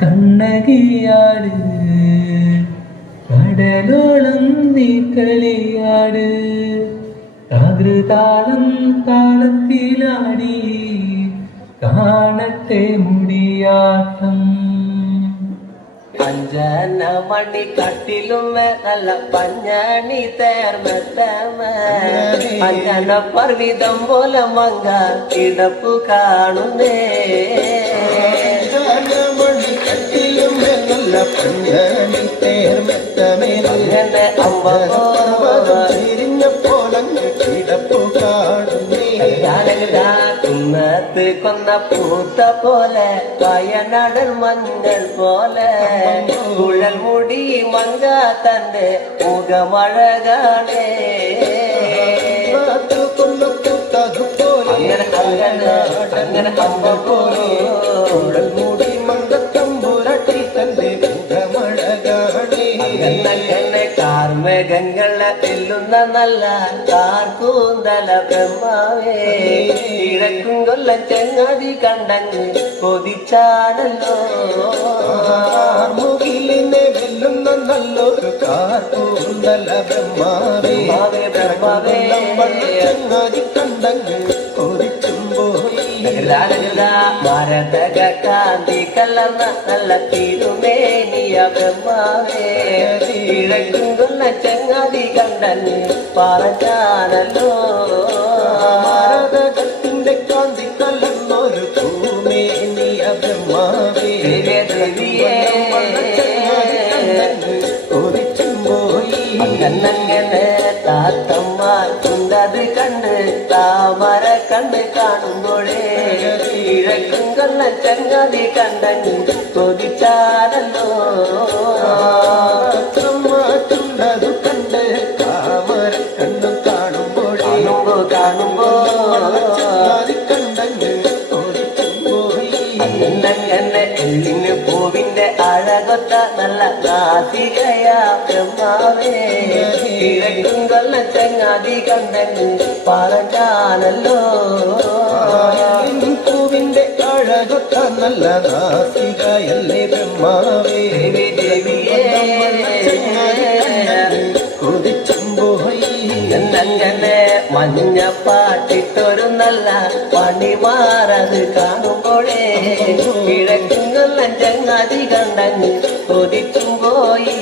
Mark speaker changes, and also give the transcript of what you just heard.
Speaker 1: കണ്ണകിയാട് കടലോളം നീ കളിയാട് താതൃതാളം താളത്തിലാടി കാണട്ടെ മുടിയാട്ടം.
Speaker 2: പഞ്ചന മണി കട്ടിലും നല്ല പഞ്ഞാണി തേർമെത്തമേ അഞ്ചന പർവിതം പോലെ മങ്ക കിടപ്പു കാണുന്നേ.
Speaker 3: നല്ല പഞ്ഞണി തേർമെത്തമേൽ
Speaker 2: അങ്ങനെ അമ്മ
Speaker 3: തിരിഞ്ഞപ്പോളങ്ങ് കിടപ്പു കാണുന്നേ
Speaker 2: ഞാനകതാ കുന്നത്ത് കൊന്ന പൂത്ത പോലെ വയനാടൻ മഞ്ഞൾ പോലെ കുഴൽ മുടി മങ്ക തന്റെ മുഖമഴകാണേ അങ്ങനെ അങ്ങനെ അങ്ങനെ അമ്മ പോലെ കാർമേഘങ്ങളെ തെല്ലുന്ന നല്ല കാർക്കൂന്തല ബ്രഹ്മാവേ. കിഴക്കും കൊല്ലം ചെങ്ങാതി കണ്ടങ്ങ് കൊതിച്ചാടല്ലോ.
Speaker 3: മുകിലിനെ വെല്ലുന്ന നല്ലൊരു കാർക്കൂന്തല ബ്രഹ്മാവേ,
Speaker 2: ബ്രഹ്മാവേ.
Speaker 3: ചങ്ങാതി കണ്ടങ്ങ് കൊതിച്ചും പോയി
Speaker 2: ഭാരതക കാന്തി കലർന്ന നല്ല തിരുമേനിയ ബ്രഹ്മാവേ. കൊല്ല ചെങ്ങാതി കണ്ടങ്ങ് പറഞ്ഞാണല്ലോ
Speaker 3: ഭാരതകത്തിന്റെ കാന്തി കലർന്നൊരു ഭൂമേനിയ ബ്രഹ്മാവേ.
Speaker 2: ദേവിയെ.
Speaker 3: കൊതിച്ചും പോയി
Speaker 2: അങ്ങനെ താത്തമ്മ ചുണ്ടത് കണ്ട് താമര കണ്ട് കാണുമ്പോഴേ കിഴക്കും കൊല്ല ചങ്ങാതി കണ്ടങ്ങ് കൊതിച്ചാടല്ലോ
Speaker 3: ചുണ്ടതു കണ്ട് താമര കണ്ടു കാണുമ്പോഴേ
Speaker 2: കാണുമ്പോ കാണുമ്പോ എന്നെ എല്ലിന് പൂവിന്റെ അഴകൊത്ത നല്ല നാസികയാ. ബ്രഹ്മാവേ കിഴക്കും കൊല്ല ചങ്ങാതി കണ്ടങ്ങ് പറഞ്ഞാണല്ലോ
Speaker 3: പൂവിന്റെ അഴകൊത്ത നല്ല നാസികയല്ലേ ബ്രഹ്മാവേ.
Speaker 2: മഞ്ഞ പാട്ടിട്ടൊരു നല്ല പണിമാറത് കാണുമ്പോഴേ. കിഴക്കുന്ന ചങ്ങാതി കണ്ടങ്ങ് കൊതിച്ചും പോയി